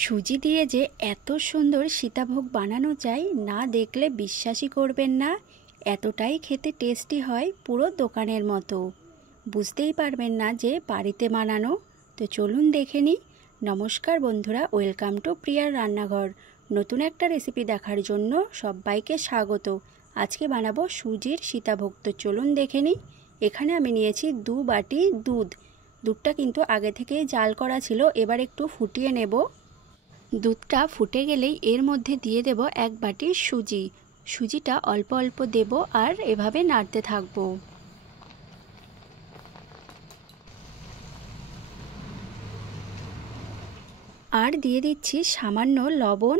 সুজি দিয়ে যে এত সুন্দর সীতাভোগ বানানো যায় না দেখলে বিশ্বাসই করবেন না। এতটাই খেতে টেস্টি হয়, পুরো দোকানের মতো। বুঝতেই পারবেন না যে বাড়িতে বানানো। তো চলুন দেখে নিই। নমস্কার বন্ধুরা, ওয়েলকাম টু প্রিয়ার রান্নাঘর। নতুন একটা রেসিপি দেখার জন্য সবাইকে স্বাগত। আজকে বানাবো সুজির সীতাভোগ। তো চলুন দেখে নিই। এখানে আমি নিয়েছি 2 বাটি দুধ। দুধটা কিন্তু আগে থেকেই জাল করা ছিল, এবার একটু ফুটিয়ে নেব। দুধটা ফুটে গেলেই এর মধ্যে দিয়ে দেব 1 বাটি সুজি। সুজিটা অল্প অল্প দেব আর এভাবে নাড়তে থাকবো। আর দিয়ে দিচ্ছি সামান্য লবণ।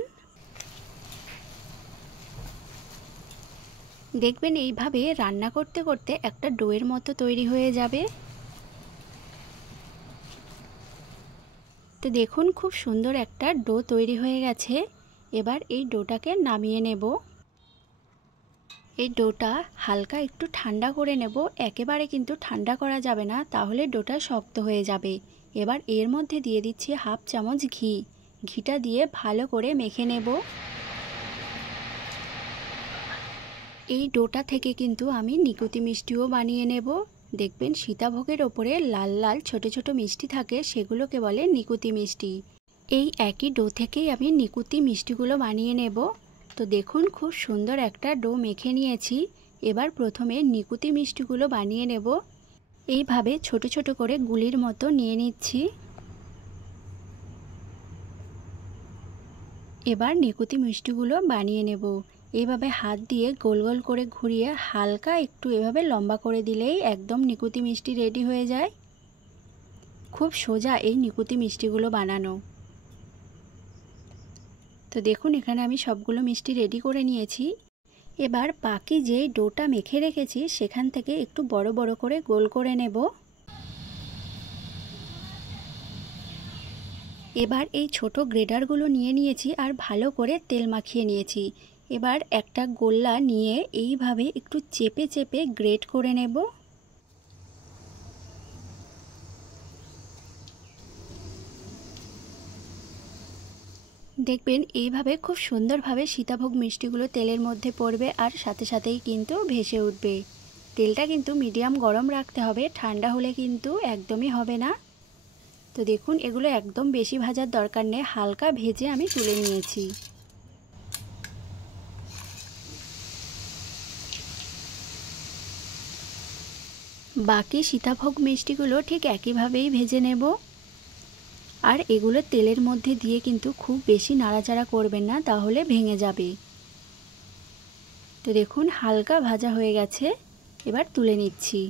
দেখবেন এইভাবে রান্না করতে করতে একটা ডোয়ের মতো তৈরি হয়ে যাবে। তো দেখুন খুব সুন্দর একটা ডো তৈরি হয়ে গেছে। এবার এই ডোটাকে নামিয়ে নেব। এই ডোটা হালকা একটু ঠান্ডা করে নেব, একেবারে কিন্তু ঠান্ডা করা যাবে না, তাহলে ডোটা শক্ত হয়ে যাবে। এবার এর মধ্যে দিয়ে দিচ্ছি 1/2 চামচ ঘি। ঘিটা দিয়ে ভালো করে মেখে নেব। এই ডোটা থেকে কিন্তু আমি নিকুতি মিষ্টিও বানিয়ে নেব। দেখবেন সীতাভোগের ওপরে লাল লাল ছোট ছোট মিষ্টি থাকে, সেগুলোকে বলে নিকুতি মিষ্টি। এই একই ডো থেকেই আমি নিকুতি মিষ্টিগুলো বানিয়ে নেব। তো দেখুন খুব সুন্দর একটা ডো মেখে নিয়েছি। এবার প্রথমে নিকুতি মিষ্টিগুলো বানিয়ে নেব। এইভাবে ছোট ছোট করে গুলির মতো নিয়ে নিচ্ছি। এবার নিকুতি মিষ্টিগুলো বানিয়ে নেব। এইভাবে হাত দিয়ে গোল গোল করে ঘুরিয়ে হালকা একটু এভাবে লম্বা করে দিলেই একদম নিকুতি মিষ্টি রেডি হয়ে যায়। খুব সোজা এই নিকুতি মিষ্টিগুলো বানানো। তো দেখুন এখানে আমি সবগুলো মিষ্টি রেডি করে নিয়েছি। এবার বাকি যে ডোটা মেখে রেখেছি সেখান থেকে একটু বড় বড় করে গোল করে নেব। এবার এই ছোট গ্রেটারগুলো নিয়ে নিয়েছি আর ভালো করে তেল মাখিয়ে নিয়েছি। এবার একটা গোল্লা নিয়ে এইভাবে একটু চেপে চেপে গ্রেট করে নেব। দেখবেন এইভাবে খুব সুন্দরভাবে সীতাভোগ মিষ্টিগুলো তেলের মধ্যে পড়বে আর সাথে সাথেই কিন্তু ভেসে উঠবে। তেলটা কিন্তু মিডিয়াম গরম রাখতে হবে, ঠান্ডা হলে কিন্তু একদমই হবে না। তো দেখুন এগুলো একদম বেশি ভাজার দরকার নেই, হালকা ভেজে আমি তুলে নিয়েছি। বাকি সীতাভোগ মিষ্টিগুলো ঠিক একইভাবেই ভেজে নেব। আর এগুলো তেলের মধ্যে দিয়ে কিন্তু খুব বেশি নাড়াচাড়া করবেন না, তাহলে ভেঙে যাবে। তো দেখুন হালকা ভাজা হয়ে গেছে, এবার তুলে নিচ্ছি।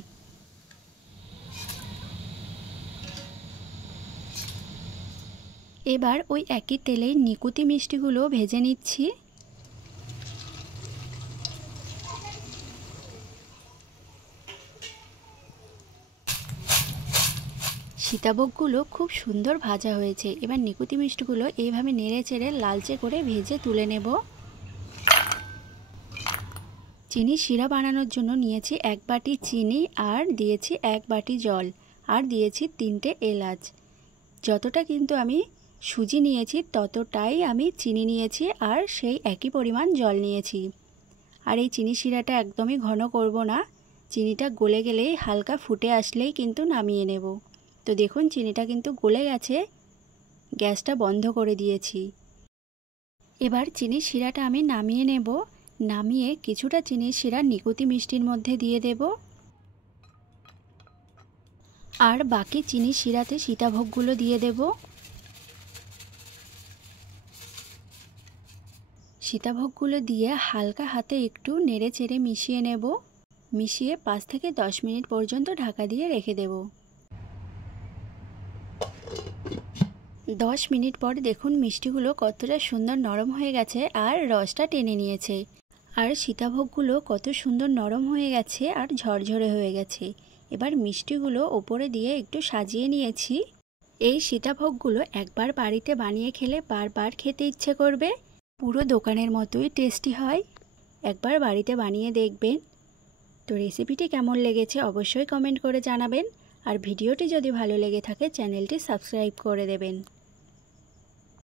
এবার ওই একই তেলেই নিকুতি মিষ্টিগুলো ভেজে নিচ্ছি। সীতাভোগগুলো খুব সুন্দর ভাজা হয়েছে। এবার নিকুতি মিষ্টিগুলো এইভাবে নেড়ে চেড়ে লালচে করে ভেজে তুলে নেব। চিনি শিরা বানানোর জন্য নিয়েছি 1 বাটি চিনি আর দিয়েছি 1 বাটি জল আর দিয়েছি 3টে এলাচ। যতটা কিন্তু আমি সুজি নিয়েছি ততটাই আমি চিনি নিয়েছি আর সেই একই পরিমাণ জল নিয়েছি। আর এই চিনি শিরাটা একদমই ঘন করব না, চিনিটা গলে গেলেই হালকা ফুটে আসলেই কিন্তু নামিয়ে নেব। তো দেখুন চিনিটা কিন্তু গলে গেছে, গ্যাসটা বন্ধ করে দিয়েছি। এবার চিনি শিরাটা আমি নামিয়ে নেব। নামিয়ে কিছুটা চিনির শিরা নিকুতি মিষ্টির মধ্যে দিয়ে দেব। আর বাকি চিনি শিরাতে সীতাভোগগুলো দিয়ে দেব। সীতাভোগগুলো দিয়ে হালকা হাতে একটু নেড়ে চেড়ে মিশিয়ে নেব। মিশিয়ে 5 থেকে 10 মিনিট পর্যন্ত ঢাকা দিয়ে রেখে দেব। 10 মিনিট পর দেখুন মিষ্টিগুলো কতটা সুন্দর নরম হয়ে গেছে আর রসটা টেনে নিয়েছে। আর সীতাভোগগুলো কত সুন্দর নরম হয়ে গেছে আর ঝরঝরে হয়ে গেছে। এবার মিষ্টিগুলো ওপরে দিয়ে একটু সাজিয়ে নিয়েছি। এই সীতাভোগগুলো একবার বাড়িতে বানিয়ে খেলে বারবার খেতে ইচ্ছে করবে। পুরো দোকানের মতোই টেস্টি হয়, একবার বাড়িতে বানিয়ে দেখবেন। তো রেসিপিটি কেমন লেগেছে অবশ্যই কমেন্ট করে জানাবেন। আর ভিডিওটি যদি ভালো লেগে থাকে চ্যানেলটি সাবস্ক্রাইব করে দেবেন।